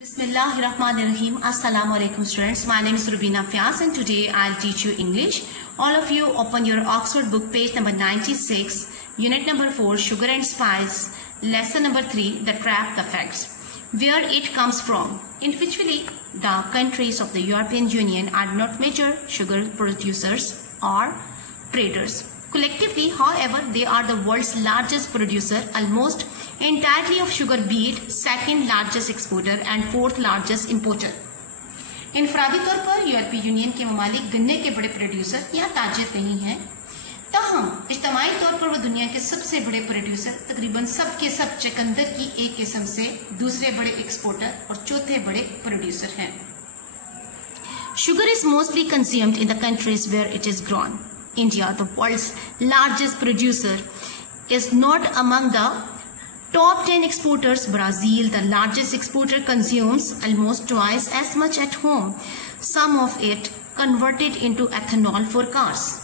Bismillahirrahmanirrahim. Assalamu alaikum students. My name is Rubina Fias and today I'll teach you English. All of you open your Oxford book page number 96, unit number 4, Sugar and Spice, lesson number 3, The Trap, the Facts. Where it comes from. Individually, the countries of the European Union are not major sugar producers or traders. Collectively, however, they are the world's largest producer, almost entirely of sugar beet, second largest exporter and fourth largest importer. इनफरादी तौर पर यूरोपीय union के ममालिक गन्ने के बड़े producer या ताजिर नहीं हैं, ताहम इज्तमाई तौर पर वह दुनिया के सबसे बड़े प्रोड्यूसर, तकरीबन सब के सब चकंदर की एक किस्म से दूसरे बड़े एक्सपोर्टर और चौथे बड़े प्रोड्यूसर हैं. Sugar is mostly consumed in the countries where it is grown. India, the world's largest producer, is not among the top 10 exporters. Brazil, the largest exporter, consumes almost twice as much at home, some of it converted into ethanol for cars.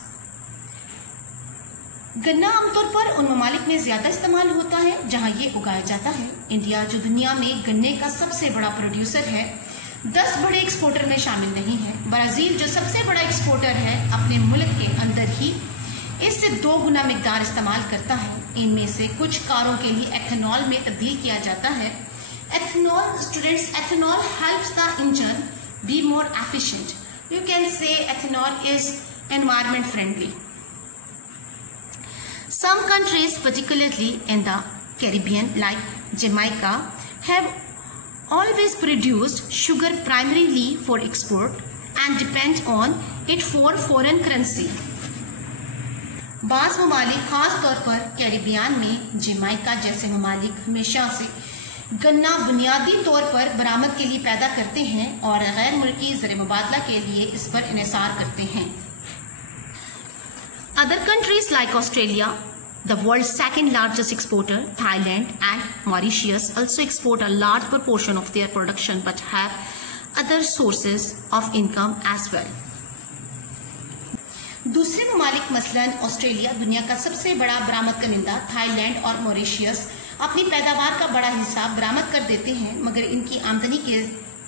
गन्ना आमतौर पर उन ममालिक में ज्यादा इस्तेमाल होता है जहां ये उगाया जाता है. इंडिया, जो दुनिया में गन्ने का सबसे बड़ा प्रोड्यूसर है, 10 बड़े एक्सपोर्टर में शामिल नहीं है. ब्राजील, जो सबसे बड़ा एक्सपोर्टर है, अपने मुल्क के अंदर ही इससे 2 गुना मिकदार इस्तेमाल करता है. इनमें से कुछ कारों के लिए एथेनॉल में तब्दील किया जाता है. Ethanol, students, ethanol helps the engine be more efficient. You can say ethanol is environment friendly. Some countries, particularly in the Caribbean, like Jamaica, have always produced sugar primarily for export and depend on it for foreign currency. बाज़ ममालिक, खास तौर पर Caribbean में Jamaica जैसे ममालिक, हमेशा से गन्ना बुनियादी तौर पर बरामद के लिए पैदा करते हैं और गैर मुल्की ज़र मुबादला के लिए इस पर इन्हिसार करते हैं. Other countries like Australia, the world's second largest exporter, Thailand and Mauritius also export a large proportion of their production but have other sources of income as well. दूसरे ममालिक मसलन ऑस्ट्रेलिया, दुनिया का सबसे बड़ा बरामद कनिंदा, थाईलैंड और मॉरिशस अपनी पैदावार का बड़ा हिस्सा बरामद कर देते हैं, मगर इनकी आमदनी के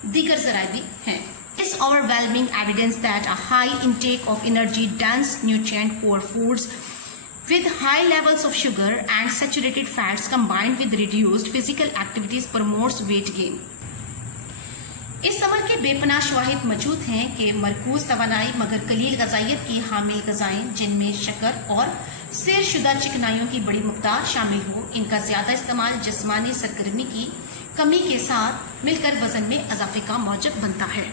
दीगर जराए भी हैं. It's overwhelming evidence that a high intake of energy-dense, nutrient-poor foods with high levels of sugar and saturated fats combined with reduced physical activities promotes weight gain. इस अमल के बेपनाह शवाहिद मौजूद हैं कि मरकूज तवानाई मगर कलील गजाइत की हामिल गजाएं, जिनमें शक्कर और सैर शुदा चिकनाइयों की बड़ी मकदार शामिल हो, इनका ज्यादा इस्तेमाल जिस्मानी सरगर्मी की कमी के साथ मिलकर वजन में इजाफे का मौजब बनता है.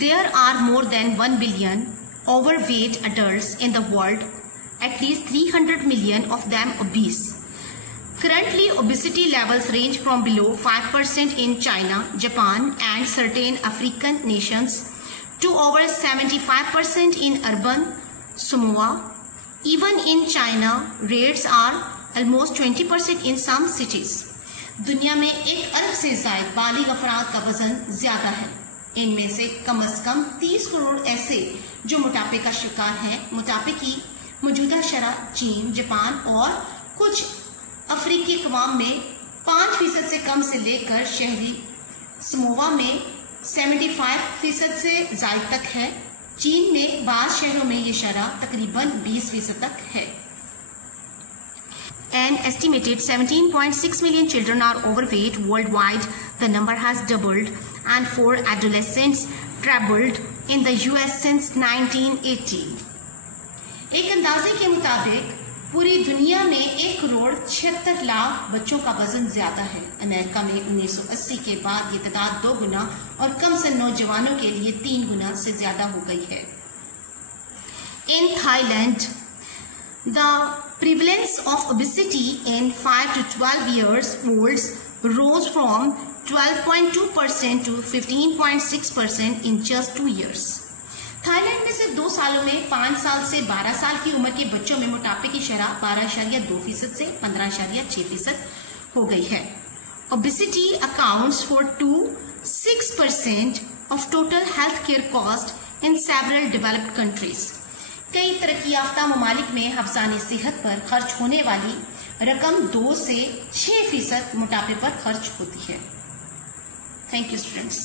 There are more than 1 billion overweight adults in the world, at least 300 million of them obese. Currently, obesity levels range from below 5% in China, Japan and certain African nations to over 75% in urban Samoa. Even in China, rates are almost 20% in some cities. दुनिया में 1 अरब से ज़ायद बालिग अफराद का वजन ज्यादा है. इनमें से कम 30 करोड़ ऐसे जो मोटापे का शिकार हैं. मोटापे की मौजूदा शरह चीन, जापान और कुछ अफ्रीकी अक़वाम में 5% से कम से लेकर शहरी समोआ में 75% से ज़ायद तक है. चीन में बाज़ शहरों में ये शरह तकरीबन 20% तक है. An estimated 17.6 million children are overweight worldwide. The number has doubled, and for adolescents, trebled in the US since 1980. एक अंदाजे के मुताबिक पूरी दुनिया में 1 करोड़ 76 लाख बच्चों का वजन ज्यादा है. अमेरिका में 1980 के बाद ये तादाद 2 गुना और कम से नौजवानों के लिए 3 गुना से ज्यादा हो गई है. In Thailand, the prevalence of obesity in 5 to 12 years olds rose from 12.2% to 15.6% in just 2 years. Thailand में सिर्फ 2 सालों में 5 साल से 12 साल की उम्र के बच्चों में मोटापे की शरह 12.2% से 15.6% हो गई है. Obesity accounts for 6% of total healthcare cost in several developed countries. कई तरक्की याफ्ता ममालिक में हफ्सानी सेहत पर खर्च होने वाली रकम 2 से 6% मोटापे पर खर्च होती है. Thank you students.